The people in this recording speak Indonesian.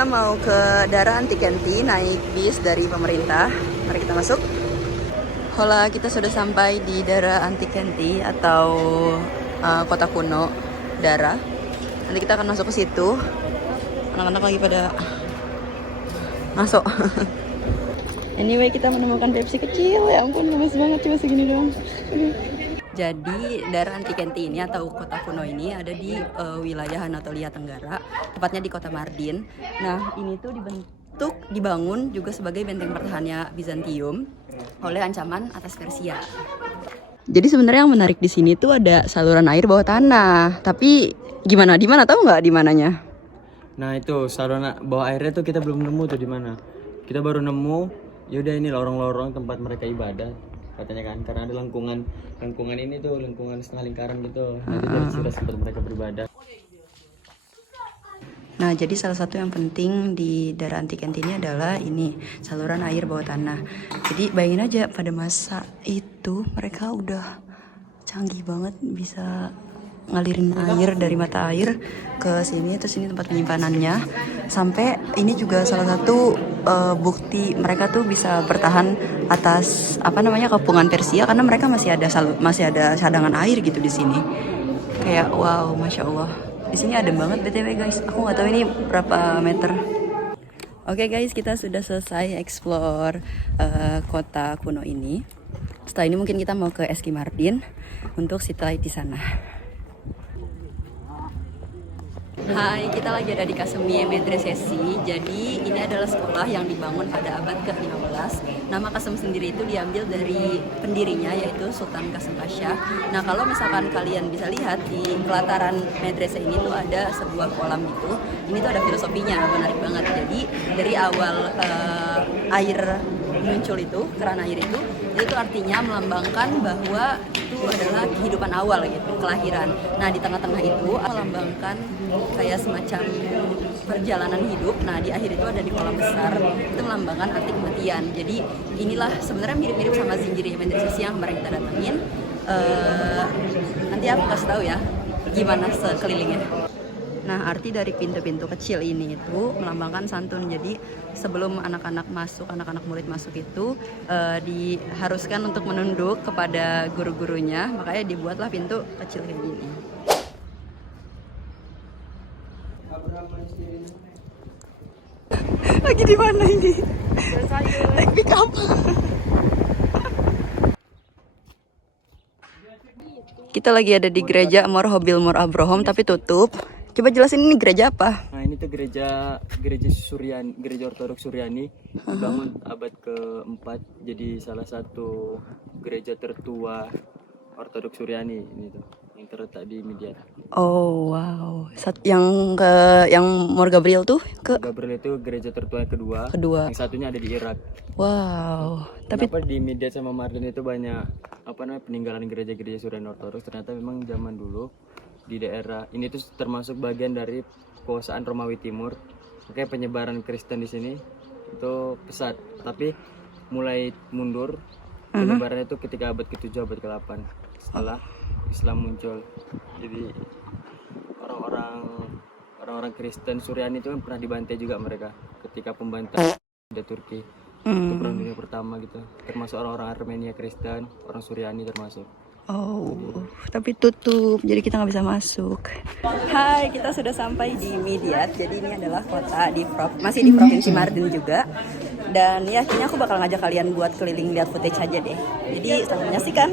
kita mau ke Dara Antikenti naik bis dari pemerintah. Mari kita masuk. Hola, kita sudah sampai di Dara Antikenti atau kota kuno Dara. Nanti kita akan masuk ke situ. Anak-anak lagi pada masuk. Anyway, kita menemukan Pepsi kecil. Ya ampun, gemes banget, cuma segini doang. Jadi Dara Antikenti ini atau kota kuno ini ada di wilayah Anatolia Tenggara, tepatnya di kota Mardin. Nah, ini tuh dibangun juga sebagai benteng pertahanannya Bizantium oleh ancaman atas Persia. Jadi sebenarnya yang menarik di sini tuh ada saluran air bawah tanah. Tapi di mana tahu nggak di mananya? Nah itu saluran bawah airnya tuh kita belum nemu tuh di mana. Kita baru nemu, yaudah ini lorong-lorong tempat mereka ibadah katanya kan, karena ada lengkungan ini tuh lengkungan setengah lingkaran gitu. Nanti dari situ tempat mereka beribadah. Nah, jadi salah satu yang penting di Dara Antikenti ini adalah ini saluran air bawah tanah. Jadi bayangin aja pada masa itu mereka udah canggih banget bisa ngalirin air dari mata air ke sini, terus ini tempat penyimpanannya. Sampai ini juga salah satu bukti mereka tuh bisa bertahan atas kepungan Persia karena mereka masih ada cadangan air gitu di sini. Kayak wow, masya Allah. Di sini adem banget BTW guys. Aku nggak tahu ini berapa meter. Oke guys, kita sudah selesai explore kota kuno ini. Setelah ini mungkin kita mau ke Eski Mardin untuk city light di sana. Hai, kita lagi ada di Kasemiye Medresesi. Jadi ini adalah sekolah yang dibangun pada abad ke-15. Nama Kasem sendiri itu diambil dari pendirinya yaitu Sultan Kasem Pasha. Nah, kalau misalkan kalian bisa lihat di pelataran medrese ini tuh ada sebuah kolam gitu. Ini tuh ada filosofinya, menarik banget. Jadi dari awal air muncul itu, keran air itu tuh artinya melambangkan bahwa itu adalah kehidupan awal gitu, kelahiran. Nah, di tengah-tengah itu melambangkan kayak semacam perjalanan hidup. Nah, di akhir itu ada di kolam besar, itu melambangkan arti kematian. Jadi inilah sebenarnya mirip-mirip sama Zinjiri Medresesi yang kemarin kita datengin. Nanti aku kasih tahu ya gimana sekelilingnya. Nah, arti dari pintu-pintu kecil ini itu melambangkan santun. Jadi sebelum anak-anak murid masuk itu diharuskan untuk menunduk kepada guru-gurunya. Makanya dibuatlah pintu kecil kayak gini. Lagi di mana ini? Naik pick up. Kita lagi ada di gereja Morhobil Mor Abraham tapi tutup. Coba jelasin ini gereja apa? Nah ini tuh gereja Suryani, gereja Ortodoks Suryani, dibangun abad ke-4, jadi salah satu gereja tertua Ortodoks Suryani ini tuh, yang terletak di Midyat. Oh wow, yang Mor Gabriel tuh Gabriel itu gereja tertua kedua. Yang satunya ada di Irak. Wow. Tapi di Midyat sama Mardin itu banyak peninggalan gereja-gereja Suryani Ortodoks. Ternyata memang zaman dulu di daerah ini tuh termasuk bagian dari kekuasaan Romawi Timur. Makanya penyebaran Kristen di sini itu pesat, tapi mulai mundur penyebarannya itu ketika abad ke-7 abad ke-8 setelah Islam muncul. Jadi orang-orang Kristen Suryani itu kan pernah dibantai juga mereka ketika pembantai dari Turki. Itu perang dunia pertama gitu. Termasuk orang-orang Armenia Kristen, orang Suryani termasuk. Oh, tapi tutup, jadi kita nggak bisa masuk. Hai, kita sudah sampai di Midyat. Jadi ini adalah kota masih di provinsi Mardin juga. Dan ya, kayaknya aku bakal ngajak kalian buat keliling lihat footage aja deh. Jadi selamat menyaksikan.